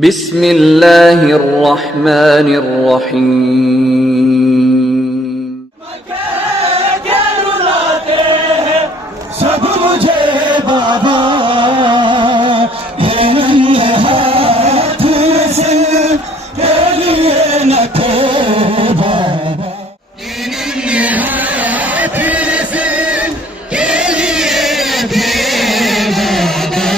बिस्मिल्लाहिर रहमानिर रहीम। क्या रुलाते हैं सब मुझे बाबा, हाथ से लिए न थे बाबा, हाथ से के लिए थे बाबा,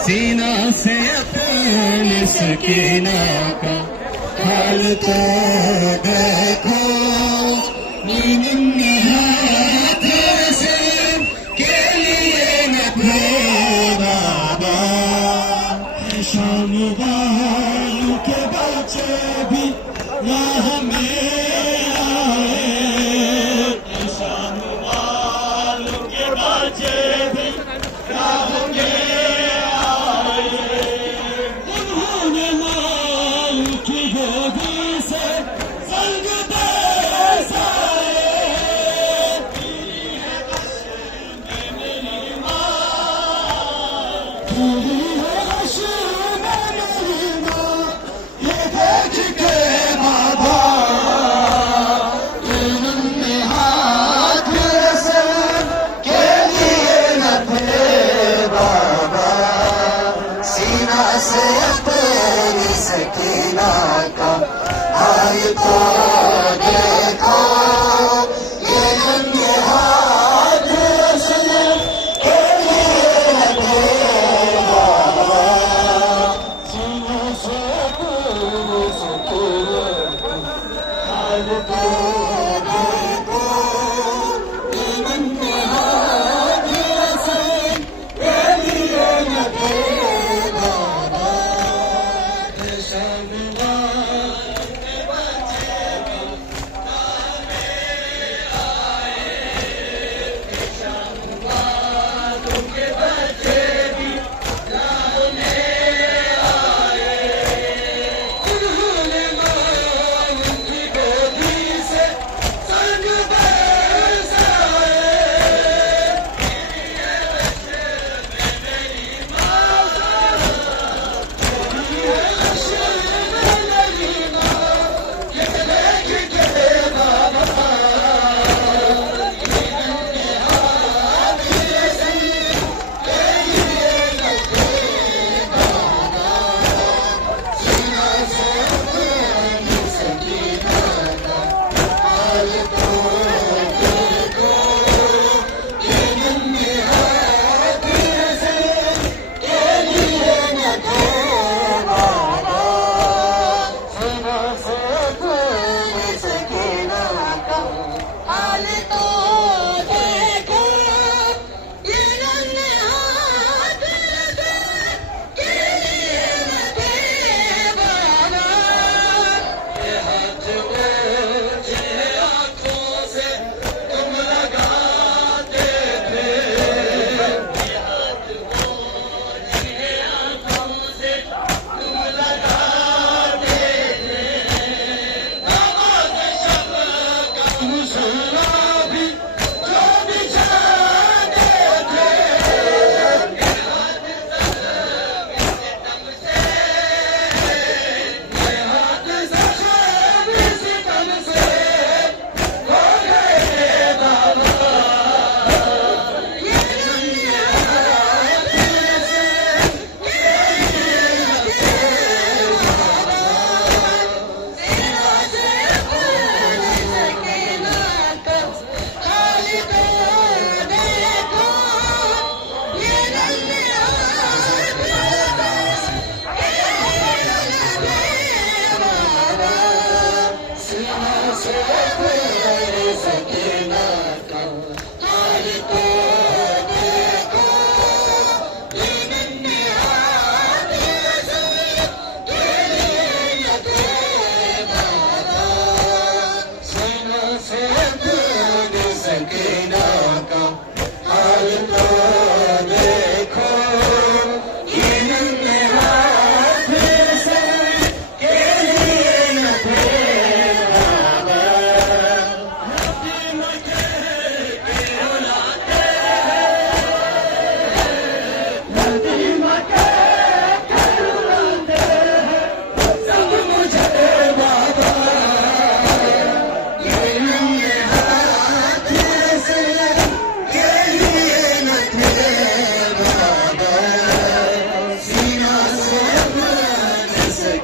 सीना से अपने सकीना का हाल तो देखो, हाथ से के लिए न थे बाबा, शाम वालों के बच्चे भी राह में आए, शाम वालों के बच्चे भी राह में आए, उन्होंने माल की गोदी से संग बरसाए, मेरी माँ पूरी होश में मेरी माँ, ये देख के बाबा इन्होंने हाथ से के लिए न थे बाबा, सीना से अपनी सकीना का हाल तो देखो, ये नन्हे हाथ से के लिए न थे बाबा, सीना से अपनी सकीना का हाल तो देखो, ये नन्हे हाथ से के लिए न थे बाबा, शाम वालों के बच्चे भी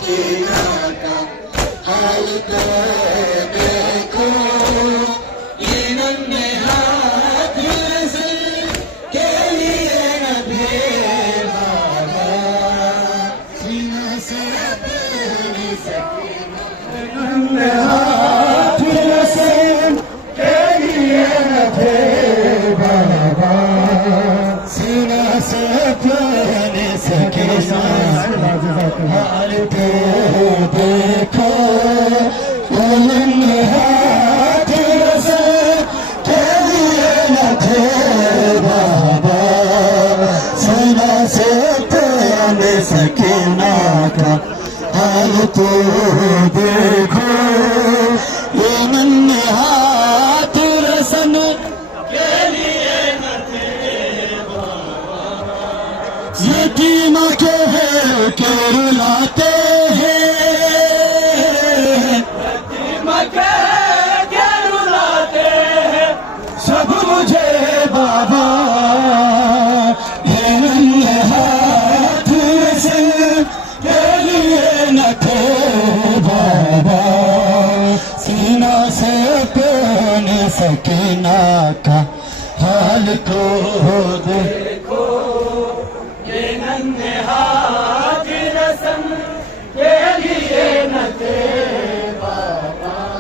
सकीना का हाल तो देखो ये नन्हे हाथ रसूल के लिए न थे बाबा सीना से अपनी सकीना नन्हे हाथ रसूल के लिए न थे बाबा सीना से अपनी सकीना हाल तो देखो वो नन्हे हाथ रसूल के लिए न थे बाबा सीना से अपनी सकीना का हाल तो देखो ये नन्हे हाथ रसन के लिए न थे बाबा यतीमा के है के रुलाते हैं यतीमा के रुलाते हैं सब मुझे बाबा ये नन्हे हाथ रसन के लिए न थे बाबा सीना से अपने सकीना का हाल को देखो